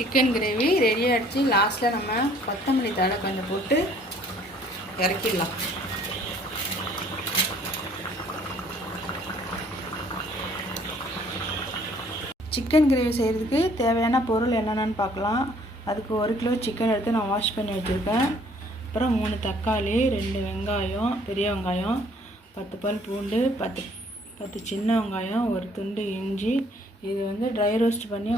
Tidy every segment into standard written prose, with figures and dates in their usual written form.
Chicken gravy ready ஆகிடுச்சு. லாஸ்ட்டில் நம்ம கொத்தமல்லி தழை கொஞ்சம் போட்டு இறக்கிடலாம். சிக்கன் கிரேவி செய்கிறதுக்கு தேவையான பொருள் என்னென்னு பார்க்கலாம். அதுக்கு 1 கிலோ சிக்கன் எடுத்து நான் வாஷ் பண்ணி வச்சுருக்கேன். அப்புறம் 3 தக்காளி, 2 வெங்காயம், பெரிய வெங்காயம், 10 பல் பூண்டு, 10 சின்ன வெங்காயம், 1 துண்டு இஞ்சி. இது வந்து ட்ரை ரோஸ்ட் பண்ணி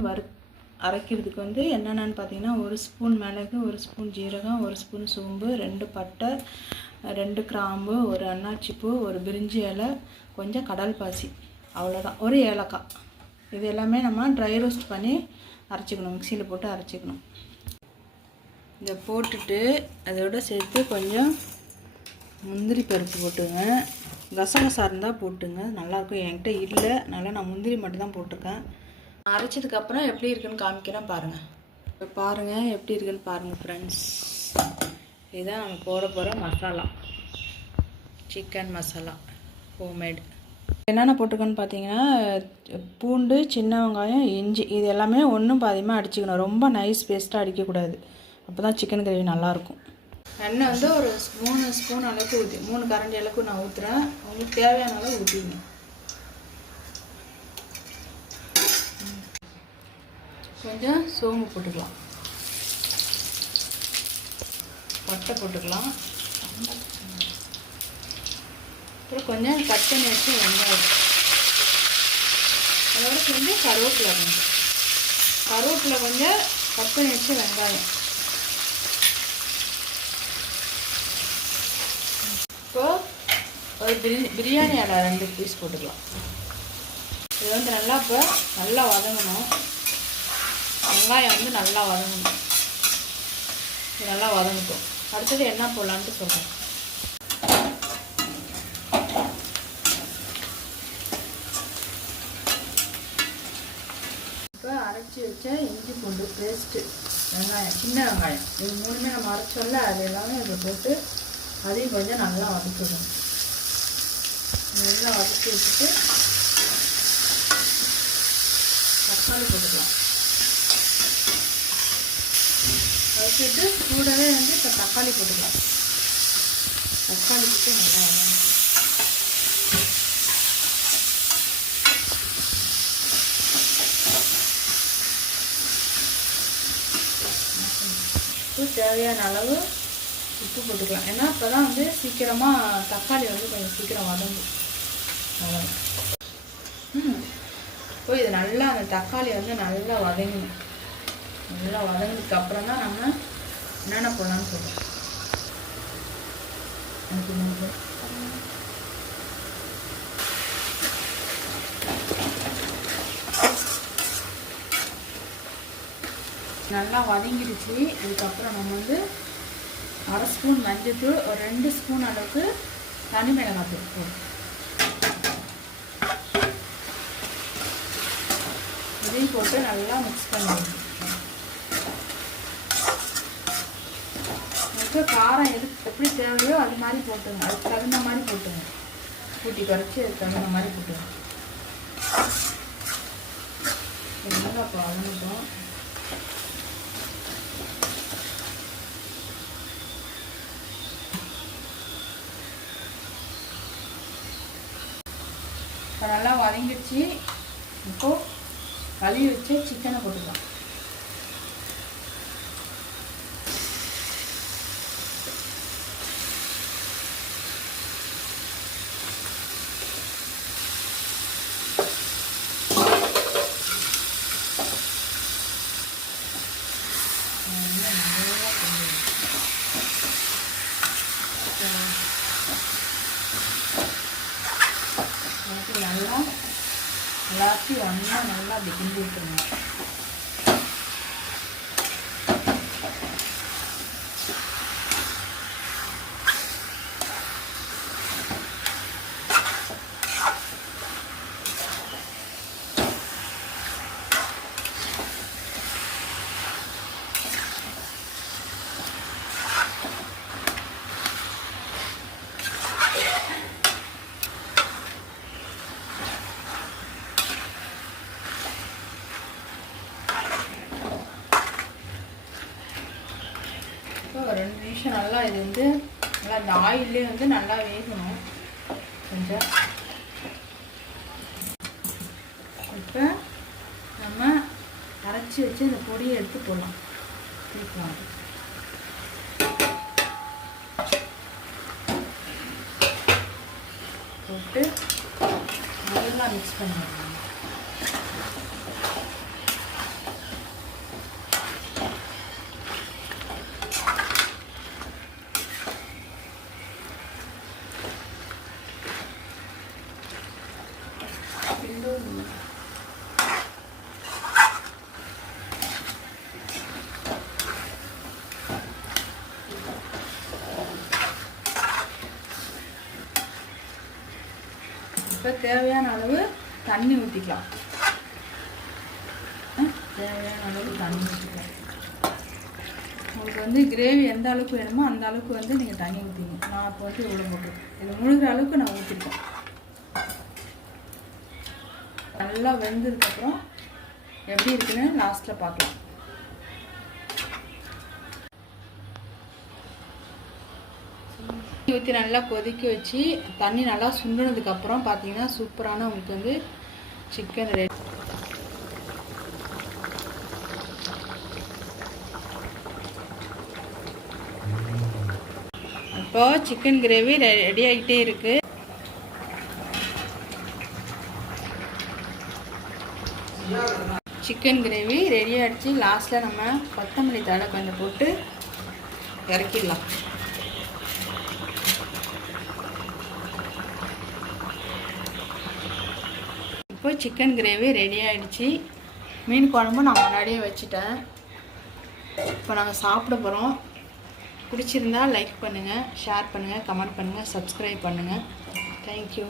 அரைக்கிறதுக்கு வந்து என்னென்னு பார்த்தீங்கன்னா 1 ஸ்பூன் மிளகு, 1 ஸ்பூன் ஜீரகம், 1 ஸ்பூன் சோம்பு, 2 பட்டை, 2 கிராம்பு, 1 அன்னாச்சிப்பூ, 1 பிரிஞ்சி இலை, கொஞ்சம் கடல் பாசி, அவ்வளோதான். 1 ஏலக்காய். இது எல்லாமே நம்ம ட்ரை ரோஸ்ட் பண்ணி அரைச்சிக்கணும், மிக்சியில் போட்டு அரைச்சிக்கணும். இதை போட்டுட்டு அதோடு சேர்த்து கொஞ்சம் முந்திரி பருப்பு போட்டுங்க. கசகசா இருந்தால் போட்டுங்க, நல்லாயிருக்கும். என்கிட்ட இல்லை, அதனால் நான் முந்திரி மட்டும் தான் போட்டிருக்கேன். அரைச்சதுக்கப்புறம் எப்படி இருக்குன்னு காமிக்கிறேன் பாருங்கள். இப்போ பாருங்கள் எப்படி இருக்குன்னு பாருங்கள் ஃப்ரெண்ட்ஸ். இதுதான் நம்ம போட போகிற மசாலா, சிக்கன் மசாலா ஹோம்மேடு. என்னென்ன போட்டிருக்கேன்னு பார்த்தீங்கன்னா பூண்டு, சின்ன வெங்காயம், இஞ்சி, இது எல்லாமே ஒன்றும் பாதியமாக அடிச்சுக்கணும். ரொம்ப நைஸ் பேஸ்ட்டாக அடிக்கக்கூடாது, அப்போ தான் சிக்கன் கிரேவி நல்லாயிருக்கும். எண்ணெய் வந்து ஒரு 3 ஸ்பூன் அளவுக்கு ஊற்றி 3 கரண்டி அளவுக்கு நான் ஊற்றுறேன். உங்களுக்கு தேவையான அளவு ஊற்றிங்க. கொஞ்சம் சோம்பு போட்டுக்கலாம், பட்டை போட்டுக்கலாம், அப்புறம் கொஞ்சம் கட் பண்ணி வச்சு வெங்காயம், அதோட கொஞ்சம் கருவேப்பிலை கொஞ்சம் கட் பண்ணி வச்சு வெங்காயம். இப்போது ஒரு பிரியாணி இலை 2 பீஸ் போட்டுக்கலாம். இது வந்து நல்லா நல்லா வதங்கணும். வெங்காயம் வந்து நல்லா வதங்கணும். இது நல்லா வதங்கட்டும். அடுத்தது என்ன போடலான்ட்டு சொல்கிறேன். இப்போ அரைச்சி வச்ச இஞ்சி பூண்டு பேஸ்ட்டு, வெங்காயம், சின்ன வெங்காயம், இது 3மே நம்ம அரைச்சோம்ல, அது எல்லாமே இதில் போட்டு அதையும் கொஞ்சம் நல்லா வதக்கிடணும். நல்லா வதக்கி வச்சுட்டு தக்காளி போட்டுக்கலாம். வதக்கிட்டு கூடவே வந்து இப்போ தக்காளி போட்டுக்கலாம். தக்காளி போட்டு நல்லா வதங்கணும். உப்பு தேவையான அளவு உப்பு போட்டுக்கலாம். ஏன்னா இப்போ தான் வந்து சீக்கிரமாக தக்காளி வந்து கொஞ்சம் சீக்கிரம் வதங்கும். இப்போ இது நல்லா அந்த தக்காளி வந்து நல்லா வதங்கணும். நல்லா வதங்கினதுக்கு அப்புறம் தான் நம்ம என்னென்ன போடலான்னு சொல்லுவோம். நல்லா வதங்கிடுச்சு. இதுக்கப்புறம் நம்ம வந்து 1/2 ஸ்பூன் மஞ்சள்தூள், ஒரு 2 ஸ்பூன் அளவுக்கு தனி மிளகாத்தூள் போடும். இதையும் போட்டு நல்லா மிக்ஸ் பண்ணிடுங்க. உங்களுக்கு காரம் எப்படி தேவையோ அது மாதிரி போட்டுங்க, அதுக்கு தகுந்த மாதிரி போட்டுங்க. கூட்டி குறைச்சி அதுக்கு தகுந்த மாதிரி போட்டுங்க. நல்லா இப்போ வதங்கட்டும். இப்போ நல்லா வதங்கிடுச்சு. இப்போது கழுவி வச்சு சிக்கனை போட்டுக்கலாம். நல்லா எல்லாத்தையும் ஒன்றா நல்லா அப்படி கிண்டி விட்டுருங்க. ஒரு 2 நிமிஷம் நல்லா இது வந்து நல்லா இந்த ஆயிலே வந்து நல்லா வேகணும் கொஞ்சம். இப்போ நம்ம அரைச்சி வச்சு இந்த பொடியை எடுத்து போடலாம். போட்டு நல்லா மிக்ஸ் பண்ணிடலாம். இப்போ தேவையான அளவு தண்ணி ஊற்றிக்கலாம். தேவையான அளவு தண்ணி ஊற்றிக்கலாம். உங்களுக்கு வந்து கிரேவி எந்த அளவுக்கு வேணுமோ அந்த அளவுக்கு வந்து நீங்கள் தண்ணி ஊற்றிங்க. நான் இப்போ வந்து இவ்வளோ போட்டுருக்கேன். இது முழுகிற அளவுக்கு நான் ஊற்றிருக்கேன். நல்லா வெந்ததுக்கப்புறம் எப்படி இருக்குன்னு லாஸ்ட்டில் பார்க்கலாம். ஊற்றி நல்லா கொதிக்க வச்சு தண்ணி நல்லா சுண்டினதுக்கப்புறம் பார்த்தீங்கன்னா சூப்பரான உங்களுக்கு வந்து சிக்கன் ரெடி. இப்போ சிக்கன் கிரேவி ரெடி ஆகிட்டே இருக்குது. சிக்கன் கிரேவி ரெடி ஆகிடுச்சு. லாஸ்ட்டில் நம்ம கொத்தமல்லி தழை கொஞ்சம் போட்டு இறக்கிடலாம். இப்போ சிக்கன் கிரேவி ரெடி ஆகிடுச்சு. மீன் குழம்பு நான் முன்னாடியே வச்சுட்டேன். இப்போ நாங்கள் சாப்பிட போகிறோம். பிடிச்சிருந்தா லைக் பண்ணுங்கள், ஷேர் பண்ணுங்கள், கமெண்ட் பண்ணுங்கள், சப்ஸ்கிரைப் பண்ணுங்கள். தேங்க்யூ.